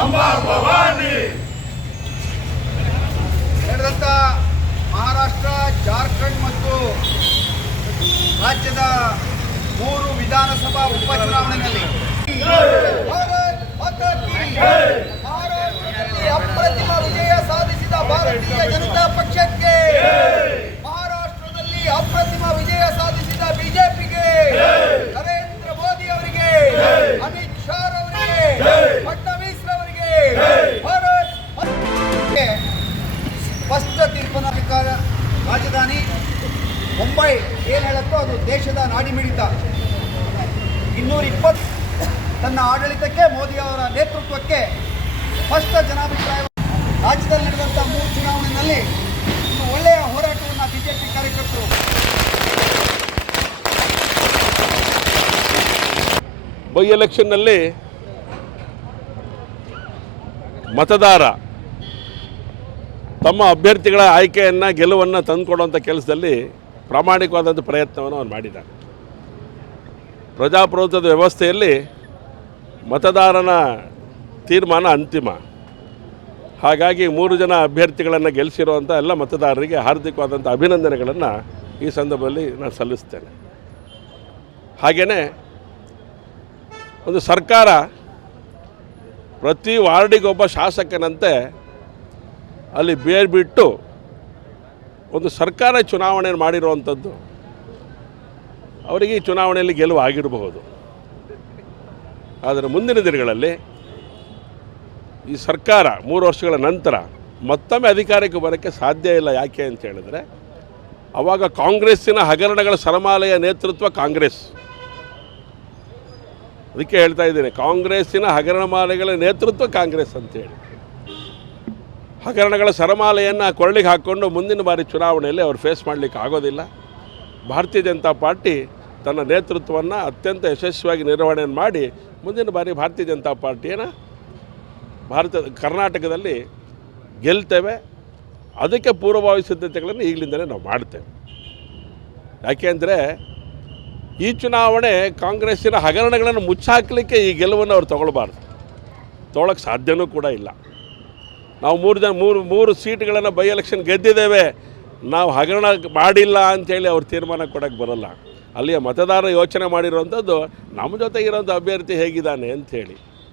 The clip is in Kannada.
ಅಂಬಾ ಭವಾನಿ. ಮಹಾರಾಷ್ಟ್ರ ಜಾರ್ಖಂಡ್ ಮತ್ತು ರಾಜ್ಯದ ಮೂರು ವಿಧಾನಸಭಾ ಉಪಚುನಾವಣೆಯಲ್ಲಿ. ಅಪ್ರತಿಮ ವಿಜಯ ಸಾಧಿಸಿದ ಭಾರತೀಯ ಜನತಾ ಅಧಿಕಾರ ರಾಜಧಾನಿ ಮುಂಬೈ ಏನು ಹೇಳುತ್ತೋ ಅದು ದೇಶದ ನಾಡಿ ಮಿಡಿತ. ಇನ್ನೂರ ಇಪ್ಪತ್ತು ತನ್ನ ಆಡಳಿತಕ್ಕೆ ಮೋದಿ ಅವರ ನೇತೃತ್ವಕ್ಕೆ ಸ್ಪಷ್ಟ ಜನಾಭಿಪ್ರಾಯ. ರಾಜ್ಯದಲ್ಲಿ ನಡೆದಂಥ ಮೂರು ಚುನಾವಣೆಯಲ್ಲಿ ಒಳ್ಳೆಯ ಹೋರಾಟವನ್ನು ಬಿಜೆಪಿ ಕಾರ್ಯಕರ್ತರು. ಬೈ ಎಲೆಕ್ಷನ್ನಲ್ಲಿ ಮತದಾರ ತಮ್ಮ ಅಭ್ಯರ್ಥಿಗಳ ಆಯ್ಕೆಯನ್ನು, ಗೆಲುವನ್ನು ತಂದುಕೊಡುವಂಥ ಕೆಲಸದಲ್ಲಿ ಪ್ರಾಮಾಣಿಕವಾದಂಥ ಪ್ರಯತ್ನವನ್ನು ಅವನು ಮಾಡಿದ್ದಾರೆ. ಪ್ರಜಾಪ್ರಭುತ್ವದ ವ್ಯವಸ್ಥೆಯಲ್ಲಿ ಮತದಾರನ ತೀರ್ಮಾನ ಅಂತಿಮ. ಹಾಗಾಗಿ ಮೂರು ಜನ ಅಭ್ಯರ್ಥಿಗಳನ್ನು ಗೆಲ್ಲಿಸಿರುವಂಥ ಎಲ್ಲ ಮತದಾರರಿಗೆ ಹಾರ್ದಿಕವಾದಂಥ ಅಭಿನಂದನೆಗಳನ್ನು ಈ ಸಂದರ್ಭದಲ್ಲಿ ನಾನು ಸಲ್ಲಿಸ್ತೇನೆ. ಹಾಗೆಯೇ ಒಂದು ಸರ್ಕಾರ ಪ್ರತಿ ವಾರ್ಡಿಗೊಬ್ಬ ಶಾಸಕನಂತೆ ಅಲ್ಲಿ ಬೇರೆ ಬಿಟ್ಟು ಒಂದು ಸರ್ಕಾರ ಚುನಾವಣೆ ಮಾಡಿರುವಂಥದ್ದು, ಅವರಿಗೆ ಈ ಚುನಾವಣೆಯಲ್ಲಿ ಗೆಲುವು ಆಗಿರಬಹುದು. ಆದರೆ ಮುಂದಿನ ದಿನಗಳಲ್ಲಿ ಈ ಸರ್ಕಾರ ಮೂರು ವರ್ಷಗಳ ನಂತರ ಮತ್ತೊಮ್ಮೆ ಅಧಿಕಾರಕ್ಕೆ ಬರೋಕ್ಕೆ ಸಾಧ್ಯ ಇಲ್ಲ ಯಾಕೆ ಅಂತ ಹೇಳಿದ್ರೆ ಆವಾಗ ಕಾಂಗ್ರೆಸ್ಸಿನ ಹಗರಣಗಳ ಸರಮಾಲೆಯ ನೇತೃತ್ವ ಕಾಂಗ್ರೆಸ್. ಅದಕ್ಕೆ ಹೇಳ್ತಾ ಇದ್ದೀನಿ, ಕಾಂಗ್ರೆಸ್ಸಿನ ಹಗರಣಮಾಲೆಗಳ ನೇತೃತ್ವ ಕಾಂಗ್ರೆಸ್ ಅಂತೇಳಿ. ಹಗರಣಗಳ ಸರಮಾಲೆಯನ್ನು ಕೊರಳಿಗೆ ಹಾಕ್ಕೊಂಡು ಮುಂದಿನ ಬಾರಿ ಚುನಾವಣೆಯಲ್ಲಿ ಅವರು ಫೇಸ್ ಮಾಡಲಿಕ್ಕೆ ಆಗೋದಿಲ್ಲ. ಭಾರತೀಯ ಜನತಾ ಪಾರ್ಟಿ ತನ್ನ ನೇತೃತ್ವವನ್ನು ಅತ್ಯಂತ ಯಶಸ್ವಿಯಾಗಿ ನಿರ್ವಹಣೆಯನ್ನು ಮಾಡಿ ಮುಂದಿನ ಬಾರಿ ಭಾರತೀಯ ಜನತಾ ಪಾರ್ಟಿಯನ್ನು ಭಾರತ, ಕರ್ನಾಟಕದಲ್ಲಿ ಗೆಲ್ತೇವೆ. ಅದಕ್ಕೆ ಪೂರ್ವಭಾವಿ ಸಿದ್ಧತೆಗಳನ್ನು ಈಗಲಿಂದಲೇ ನಾವು ಮಾಡ್ತೇವೆ. ಯಾಕೆಂದರೆ ಈ ಚುನಾವಣೆ ಕಾಂಗ್ರೆಸ್ಸಿನ ಹಗರಣಗಳನ್ನು ಮುಚ್ಚಾಕಲಿಕ್ಕೆ ಈ ಗೆಲುವನ್ನು ಅವ್ರು ತಗೊಳ್ಬಾರ್ದು. ತೊಗೊಳಕ್ಕೆ ಸಾಧ್ಯನೂ ಕೂಡ ಇಲ್ಲ. ನಾವು ಮೂರು ಜನ, ಮೂರು ಮೂರು ಸೀಟ್ಗಳನ್ನು ಬೈ ಎಲೆಕ್ಷನ್ ಗೆದ್ದಿದ್ದೇವೆ. ನಾವು ಹಗರಣ ಮಾಡಿಲ್ಲ ಅಂಥೇಳಿ ಅವ್ರು ತೀರ್ಮಾನ ಕೊಡೋಕ್ಕೆ ಬರೋಲ್ಲ. ಅಲ್ಲಿಯ ಮತದಾರ ಯೋಚನೆ ಮಾಡಿರುವಂಥದ್ದು ನಮ್ಮ ಜೊತೆ ಇರೋಂಥ ಅಭ್ಯರ್ಥಿ ಹೇಗಿದ್ದಾನೆ ಅಂಥೇಳಿ